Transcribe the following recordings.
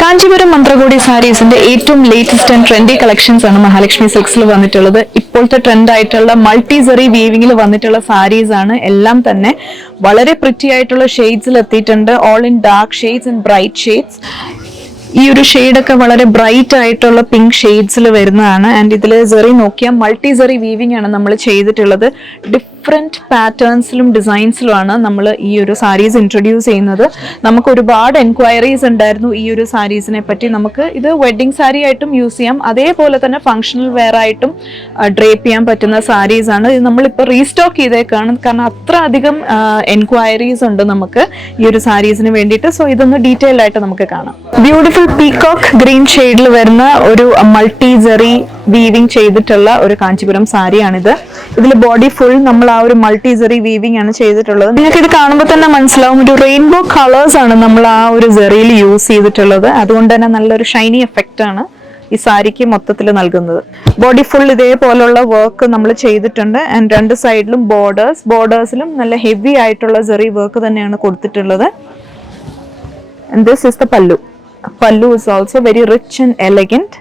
കാഞ്ചീപുരം മന്ത്രകോടി സാരീസിന്റെ ഏറ്റവും latest and trendy collections ആണ് മഹാലക്ഷ്മി സിൽക്സിൽ വന്നിട്ടുള്ളത്. ഇപ്പോഴത്തെ ട്രെൻഡ് ആയിട്ടുള്ള മൾട്ടി സെറി വീവിംഗിൽ വന്നിട്ടുള്ള സാരീസ് ആണ്. എല്ലാം തന്നെ വളരെ പ്രിറ്റി ആയിട്ടുള്ള ഷെയ്ഡ്സിൽ എത്തിയിട്ടുണ്ട്. All in dark shades and bright shades. ഈ ഒരു ഷെയ്ഡൊക്കെ വളരെ ബ്രൈറ്റ് ആയിട്ടുള്ള പിങ്ക് ഷെയ്ഡ്സിൽ വരുന്നതാണ്. ആൻഡ് ഇതിൽ സെറി നോക്കിയാൽ മൾട്ടി സെറി വീവിംഗ് ആണ് നമ്മൾ ചെയ്തിട്ടുള്ളത്. ഡിഫറെന്റ് പാറ്റേൺസിലും ഡിസൈൻസിലുമാണ് നമ്മൾ ഈ ഒരു സാരീസ് ഇൻട്രൊഡ്യൂസ് ചെയ്യുന്നത്. നമുക്ക് ഒരുപാട് എൻക്വയറീസ് ഉണ്ടായിരുന്നു ഈ ഒരു സാരീസിനെ പറ്റി. നമുക്ക് ഇത് വെഡ്ഡിങ് സാരി ആയിട്ടും യൂസ് ചെയ്യാം, അതേപോലെ തന്നെ ഫങ്ഷണൽ വെയർ ആയിട്ടും ഡ്രേപ്പ് ചെയ്യാൻ പറ്റുന്ന സാരീസ് ആണ്. ഇത് നമ്മളിപ്പോൾ റീസ്റ്റോക്ക് ചെയ്തേക്കാണ്, കാരണം അത്ര അധികം എൻക്വയറീസ് ഉണ്ട് നമുക്ക് ഈ ഒരു സാരീസിന് വേണ്ടിയിട്ട്. സോ ഇതൊന്ന് ഡീറ്റെയിൽ ആയിട്ട് നമുക്ക് കാണാം. ബ്യൂട്ടിഫുൾ പീകോക്ക് ഗ്രീൻ ഷെയ്ഡിൽ വരുന്ന ഒരു മൾട്ടി സെറി വീവിംഗ് ചെയ്തിട്ടുള്ള ഒരു കാഞ്ചീപുരം സാരിയാണിത്. ഇതിൽ ബോഡി ഫുൾ നമ്മൾ ആ ഒരു മൾട്ടി സെറി വീവിംഗ് ആണ് ചെയ്തിട്ടുള്ളത്. നിങ്ങൾക്ക് ഇത് കാണുമ്പോൾ തന്നെ മനസ്സിലാവും, ഒരു റെയിൻബോ കളേഴ്സ് ആണ് നമ്മൾ ആ ഒരു സെറിയിൽ യൂസ് ചെയ്തിട്ടുള്ളത്. അതുകൊണ്ട് തന്നെ നല്ലൊരു ഷൈനി എഫക്റ്റ് ആണ് ഈ സാരിക്ക് മൊത്തത്തിൽ നൽകുന്നത്. ബോഡി ഫുൾ ഇതേപോലുള്ള വർക്ക് നമ്മൾ ചെയ്തിട്ടുണ്ട്. ആൻഡ് രണ്ട് സൈഡിലും ബോർഡേഴ്സിലും നല്ല ഹെവി ആയിട്ടുള്ള സെറി വർക്ക് തന്നെയാണ് കൊടുത്തിട്ടുള്ളത്. And this is the pallu. Pallu is also very rich and elegant.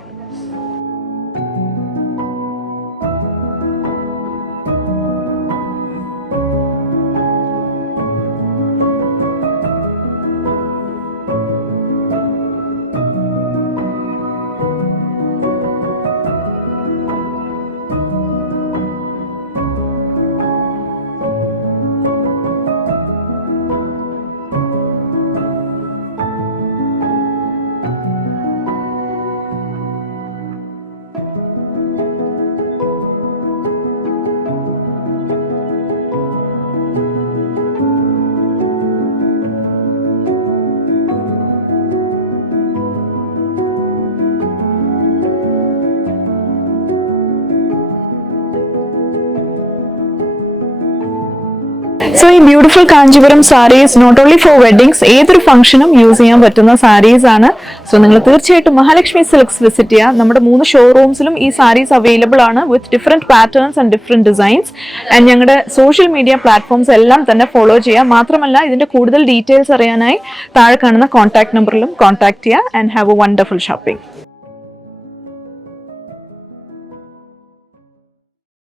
So ഈ beautiful Kanchipuram sarees not only for weddings, ഏതൊരു ഫംഗ്ഷനും യൂസ് ചെയ്യാൻ പറ്റുന്ന സാരീസ് ആണ്. സോ നിങ്ങൾ തീർച്ചയായിട്ടും മഹാലക്ഷ്മി സിൽക്സ് വിസിറ്റ് ചെയ്യുക. നമ്മുടെ 3 ഷോറൂംസിലും ഈ സാരീസ് അവൈലബിൾ ആണ് വിത്ത് different patterns and different designs. And ഞങ്ങളുടെ സോഷ്യൽ മീഡിയ പ്ലാറ്റ്ഫോംസ് എല്ലാം തന്നെ ഫോളോ ചെയ്യുക. മാത്രമല്ല ഇതിന്റെ കൂടുതൽ ഡീറ്റെയിൽസ് അറിയാനായി താഴെ കാണുന്ന കോൺടാക്ട് നമ്പറിലും കോൺടാക്ട് ചെയ്യുക. And have A wonderful shopping.